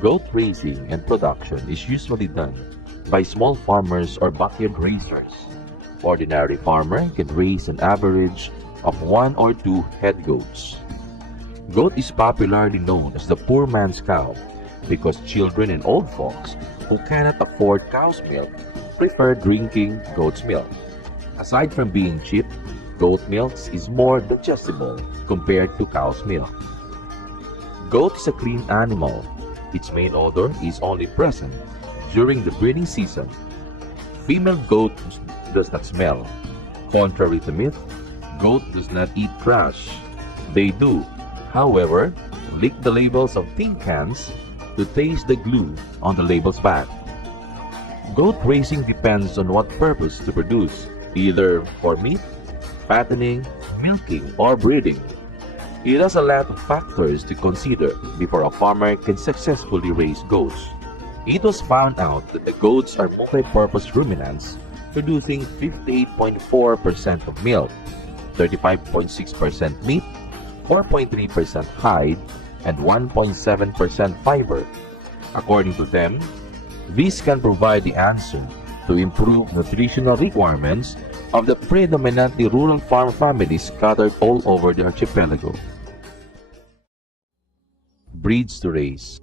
Goat raising and production is usually done by small farmers or backyard raisers. Ordinary farmer can raise an average of 1 or 2 head goats. Goat is popularly known as the poor man's cow because children and old folks who cannot afford cow's milk prefer drinking goat's milk. Aside from being cheap, goat milk is more digestible compared to cow's milk. Goat is a clean animal. Its main odor is only present during the breeding season. Female goat does not smell. Contrary to myth, goat does not eat trash. They do, however, lick the labels of tin cans to taste the glue on the label's back. Goat raising depends on what purpose to produce, either for meat, fattening, milking, or breeding. It has a lot of factors to consider before a farmer can successfully raise goats. It was found out that the goats are multi-purpose ruminants, producing 58.4% of milk, 35.6% meat, 4.3% hide, and 1.7% fiber. According to them, this can provide the answer to improve nutritional requirements of the predominantly rural farm families scattered all over the archipelago. Breeds to raise.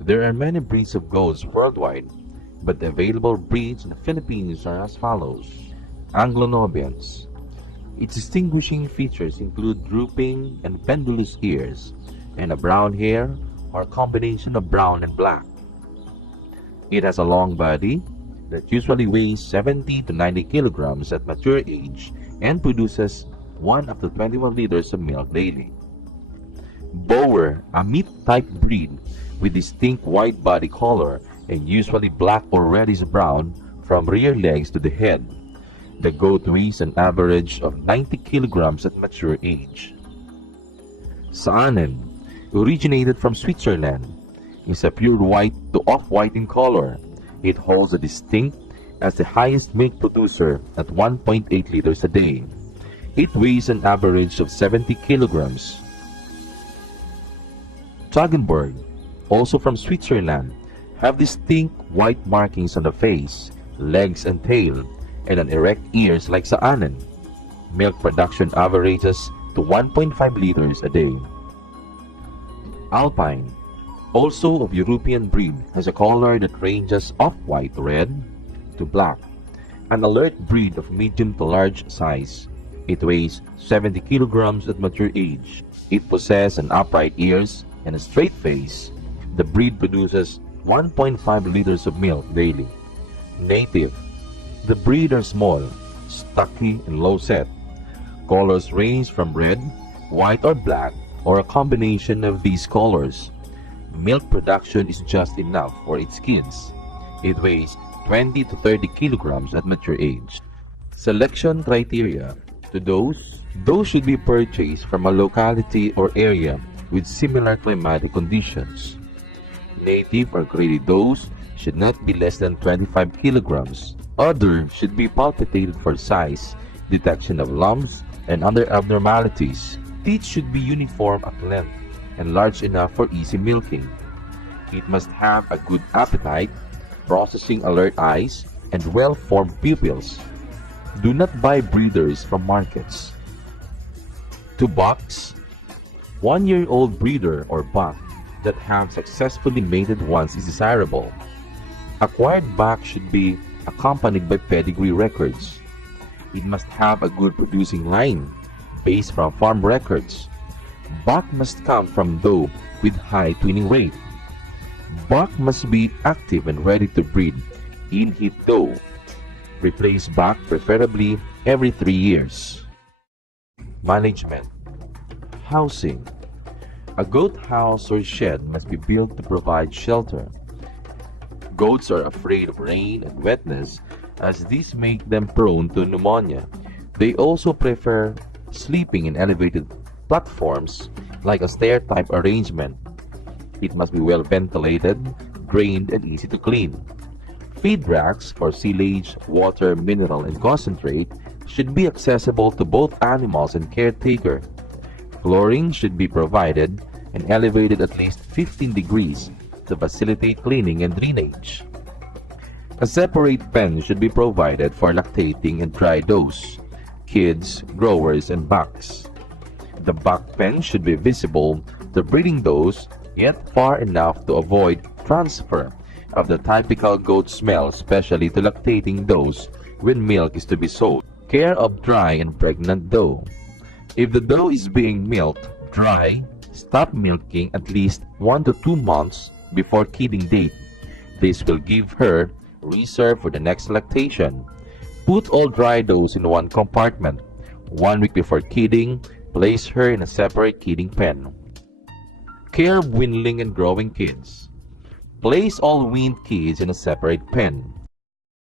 There are many breeds of goats worldwide, but the available breeds in the Philippines are as follows. Anglo-Nubians. Its distinguishing features include drooping and pendulous ears, and a brown hair or a combination of brown and black. It has a long body that usually weighs 70 to 90 kilograms at mature age and produces 1 up to 21 liters of milk daily. Boer, a meat-type breed with distinct white body color and usually black or reddish-brown from rear legs to the head. The goat weighs an average of 90 kilograms at mature age. Saanen, originated from Switzerland, is a pure white to off-white in color. It holds a distinct as the highest milk producer at 1.8 liters a day. It weighs an average of 70 kilograms. Toggenburg, also from Switzerland, have distinct white markings on the face, legs and tail, and an erect ears like Saanen. Milk production averages to 1.5 liters a day. Alpine, also of European breed, has a color that ranges off-white red to black. An alert breed of medium to large size. It weighs 70 kilograms at mature age. It possesses an upright ears and a straight face. The breed produces 1.5 liters of milk daily. Native. The breed are small, stocky, and low-set. Colors range from red, white, or black, or a combination of these colors. Milk production is just enough for its kids. It weighs 20 to 30 kilograms at mature age. Selection criteria. To those should be purchased from a locality or area with similar climatic conditions. Native or graded does should not be less than 25 kilograms. Other should be palpitated for size, detection of lumps, and other abnormalities. Teeth should be uniform at length and large enough for easy milking. It must have a good appetite, processing alert eyes, and well-formed pupils. Do not buy breeders from markets. To bucks, 1-year-old breeder or buck that have successfully mated once is desirable. Acquired buck should be accompanied by pedigree records. It must have a good producing line based from farm records. Buck must come from doe with high twinning rate. Buck must be active and ready to breed in heat doe. Replace buck preferably every 3 years. Management. Housing. A goat house or shed must be built to provide shelter. Goats are afraid of rain and wetness as these make them prone to pneumonia. They also prefer sleeping in elevated platforms like a stair-type arrangement. It must be well ventilated, drained, and easy to clean. Feed racks for silage, water, mineral, and concentrate should be accessible to both animals and caretaker. Flooring should be provided and elevated at least 15 degrees to facilitate cleaning and drainage. A separate pen should be provided for lactating and dry does, kids, growers, and bucks. The buck pen should be visible to breeding does, yet far enough to avoid transfer of the typical goat smell, especially to lactating does when milk is to be sold. Care of dry and pregnant doe. If the doe is being milked dry, stop milking at least 1 to 2 months before kidding date. This will give her reserve for the next lactation. Put all dry does in one compartment. 1 week before kidding, place her in a separate kidding pen. Care of weanling and growing kids. Place all weaned kids in a separate pen.